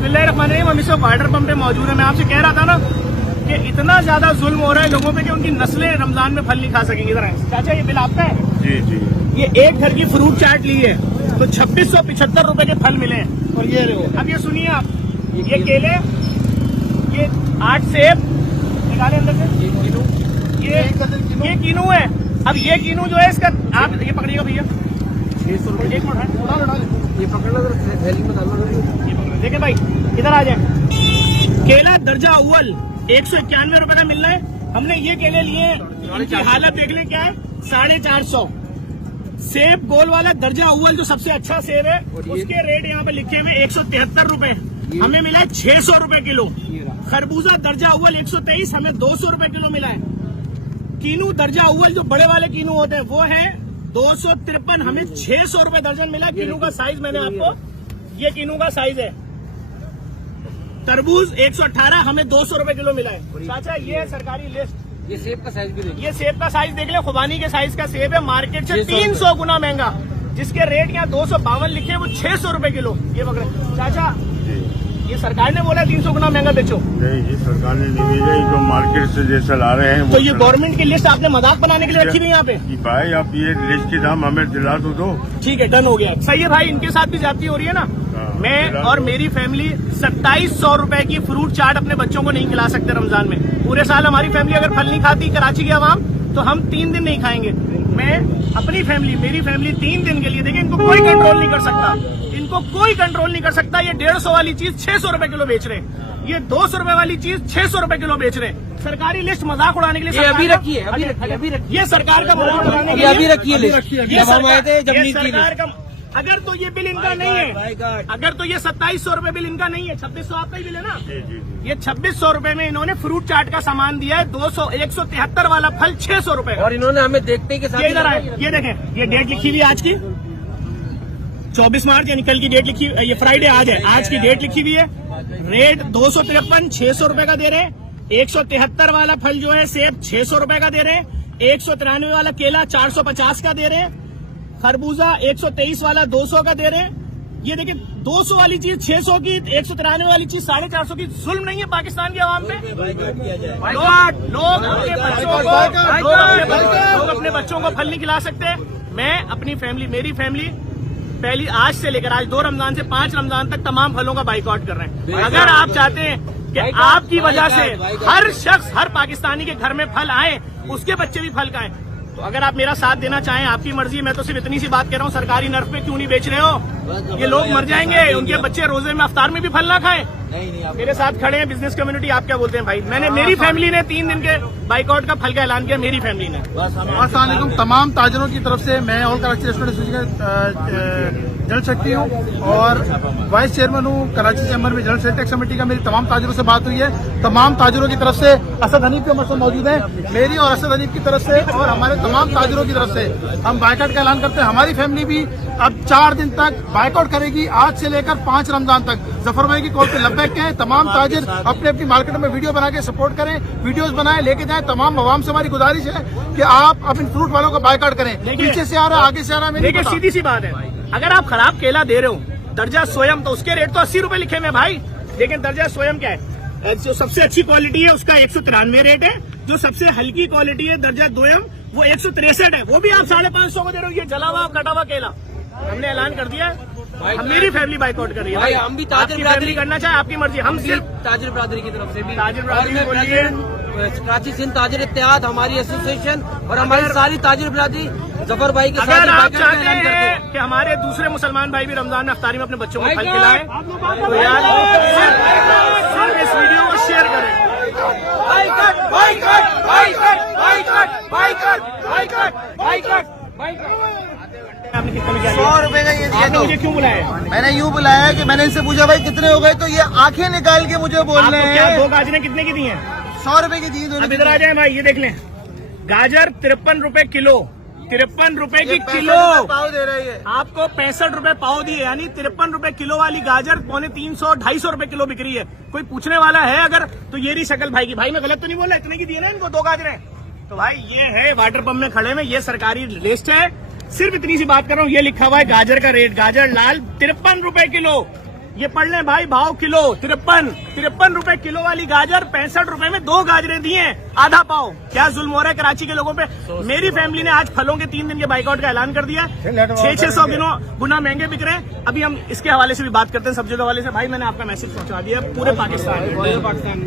बिस्मिल्लाहिर्रहमानिर्रहीम। हम इस वक्त वाटर पंप पे मौजूद है। मैं आपसे कह रहा था ना कि इतना ज्यादा जुल्म हो रहा है लोगों पे कि उनकी नस्लें रमजान में फल नहीं खा सकेंगी। इधर आए चाचा, ये बिल आपका है? जी जी। ये एक घर की फ्रूट चाट ली है तो 2675 रुपए के फल मिले हैं। और ये अब ये सुनिए आप, ये केले, ये 8 सेब निकाले अंदर से, ये कीनू है। अब ये कीनू जो है इसका आप ये पकड़िएगा भैया, 600 रुपए। एक मिनट ये पकड़ना, थैली में डालना। देखिए भाई इधर आ जाए। केला दर्जा अव्वल 191 रुपए का मिल रहा है। हमने ये केले लिए, इनकी हालत देख ले क्या है, 450। सेब गोल वाला दर्जा अव्वल जो सबसे अच्छा सेब है, उसके रेट यहाँ पे लिखे हुए 173 रुपए, हमें मिला है 600 रुपए किलो। खरबूजा दर्जा अव्वल 123, हमें 200 रुपए किलो मिला है। कीनू दर्जा अव्वल जो बड़े वाले कीनू होते हैं वो है 253, हमें 600 रुपए दर्जन मिला। कीनू का साइज मैंने आपको, ये कीनू का साइज है। तरबूज 118, हमें 200 रुपए किलो मिला है। चाचा ये है सरकारी लिस्ट। ये सेब का साइज भी देखिए, ये सेब का साइज देख ले, खुबानी के साइज का सेब है, मार्केट से 300 गुना महंगा। जिसके रेट यहाँ 252 लिखे हैं वो 600 रुपए किलो। ये पकड़े चाचा, ये सरकार ने बोला 300 गुना महंगा बेचो। नहीं जी, सरकार ने नहीं भेजा, जो मार्केट से जैसा ला रहे हैं। तो ये गवर्नमेंट की लिस्ट आपने मजाक बनाने के लिए रखी हुई यहाँ पे? भाई आप ये लिस्ट के दाम हमें दिला तो दो। ठीक है, डन हो गया। सही है भाई, इनके साथ भी ज्यादती हो रही है ना। मैं और मेरी फैमिली 2700 रुपए की फ्रूट चाट अपने बच्चों को नहीं खिला सकते रमजान में। पूरे साल हमारी फैमिली अगर फल नहीं खाती कराची की आवाम, तो हम 3 दिन नहीं खाएंगे। मैं अपनी फैमिली, मेरी फैमिली 3 दिन के लिए, देखिए इनको कोई कंट्रोल नहीं कर सकता, इनको कोई कंट्रोल नहीं कर सकता। ये 150 वाली चीज 600 रुपए किलो बेच रहे हैं, ये 200 रुपए वाली चीज 600 रुपए किलो बेच रहे हैं। सरकारी लिस्ट मजाक उड़ाने के लिए अभी रखिए, अभी रखिए, ये सरकार का मजाक उड़ाने के लिए अभी रखिए लिस्ट। ये सरकार का, अगर तो ये बिल इनका नहीं है, अगर तो ये 2700 रुपए बिल इनका नहीं है, 2600 आपका ही बिल है ना। ये 2600 रुपए में इन्होंने फ्रूट चाट का सामान दिया है। 173 वाला फल 600 रुपए, और इन्होंने हमें देखते ही के साथ इधर आए, ये देखें, ये डेट लिखी हुई है आज की 24 मार्च, यानी कल की डेट लिखी, ये फ्राइडे आज है, आज की डेट लिखी हुई है। रेट 253 600 रुपए का दे रहे हैं। 173 वाला फल जो है सेब 600 रुपए का दे रहे हैं। 193 वाला केला 450 का दे रहे हैं। खरबूजा 123 वाला 200 का दे रहे हैं। ये देखिए 200 वाली चीज 600 की, 193 वाली चीज 450 की। जुल्म नहीं है पाकिस्तान की आवाम पे? लोग अपने बच्चों को फल नहीं खिला सकते। मैं अपनी फैमिली, मेरी फैमिली पहली आज से लेकर आज 2 रमजान से 5 रमजान तक तमाम फलों का बाइकआउट कर रहे हैं। अगर आप चाहते हैं कि आपकी वजह से हर शख्स, हर पाकिस्तानी के घर में फल आए, उसके बच्चे भी फल खाएं, तो अगर आप मेरा साथ देना चाहें, आपकी मर्जी। मैं तो सिर्फ इतनी सी बात कह रहा हूँ, सरकारी नर्फ पे क्यों नहीं बेच रहे हो? ये लोग मर जाएंगे, उनके बच्चे रोजे में अफ्तार में भी फल ना खाएं। मेरे साथ खड़े हैं बिजनेस कम्युनिटी, आप क्या बोलते हैं भाई? मेरी फैमिली ने 3 दिन के बाइकआउट का फल का ऐलान किया, मेरी फैमिली ने। अस्सलाम वालेकुम तमाम ताजरों की तरफ से, मैं ऑल कराची रेस्टोरेंट एसोसिएशन जल शक्ति हूँ और वाइस चेयरमैन हूँ कराची चैम्बर में जल टैक्स कमेटी का। मेरी तमाम ताजरों से बात हुई है, तमाम ताजरों की तरफ से असद हनीफ के मसले मौजूद हैं। मेरी और असद हनीफ की तरफ से और हमारे तमाम ताजरों की तरफ से हम बाइकआउट का ऐलान करते हैं। हमारी फैमिली भी अब 4 दिन तक बाइकआउट करेगी, आज से लेकर 5 रमजान तक। जफर भाई की कॉल पे लब्बैक कहें। तमाम ताजिर अपने अपनी मार्केट में वीडियो बना के सपोर्ट करें, वीडियोस बनाएं, लेके जाएं। तमाम अवाम से हमारी गुजारिश है कि आप अपने फ्रूट वालों का बाइकआउट करें। पीछे से आ रहा है, आगे से आ रहा है, देखिए सीधी सी बात है, अगर आप खराब केला दे रहे हो दर्जा स्वयं, तो उसके रेट तो 80 रुपए लिखे हुए भाई। लेकिन दर्जा स्वयं क्या है? जो सबसे अच्छी क्वालिटी है उसका 193 रेट है। जो सबसे हल्की क्वालिटी है दर्जा दोयम, वो 163 है। वो भी आप 550 को दे रहे हो। ये जला हुआ कटा हुआ केला हमने ऐलान कर दिया है। हम, मेरी फैमिली बाइकआउट कर रही है। हम भी ताजिर फैमिली करना चाहे आपकी मर्जी। हम सिर्फ ताजिर बरादरी की तरफ से भी, ताजिर बरादरी बोलिए, कराची सिंध ताजिर इत्तेहाद हमारी एसोसिएशन और हमारी सारी ताजिर बरादरी जफर भाई के साथ अगर आप चाहते हैं कि हमारे दूसरे मुसलमान भाई भी रमजान में अफ्तारी में अपने बच्चों को फल खिलाएं, तो यार सिर्फ इस वीडियो को शेयर करें। आपने कितने में क्या 100 रुपए का ये दिया। आपने मुझे क्यों बुलाया? मैंने यूँ बुलाया कि मैंने इनसे पूछा भाई कितने हो गए, तो ये आंखें निकाल के मुझे बोल आपको रहे क्या हैं 2 गाजरें कितने की दी हैं? 100 रुपए की दी। अब इधर आ जाए भाई, ये देख लें, गाजर 53 रुपए किलो, 53 रुपए की किलो पाव दे रही है। आपको 65 रुपए पाव दिए, यानी 53 रुपए किलो वाली गाजर 250-250 रुपए किलो बिक रही है। कोई पूछने वाला है अगर, तो ये रही शक्ल भाई की। भाई मैं गलत तो नहीं बोला, इतने की दिए ना इनको 2 गाजरें। तो भाई ये है वाटर पंप में खड़े में, ये सरकारी लिस्ट है। सिर्फ इतनी सी बात कर रहा हूँ, ये लिखा हुआ है गाजर का रेट, गाजर लाल 53 रुपए किलो, ये पढ़ लें भाई, भाव किलो 53 रुपए किलो वाली गाजर 65 रुपए में 2 गाजरें दी हैं, आधा पाव। क्या जुल्म हो रहा है कराची के लोगों पे। मेरी फैमिली ने आज फलों के 3 दिन के बाइकआउट का ऐलान कर दिया। 600 गुना महंगे बिक रहे हैं। अभी हम इसके हवाले से भी बात करते हैं, सब्जियों के हवाले से। भाई मैंने आपका मैसेज पहुंचा दिया पूरे पाकिस्तान में।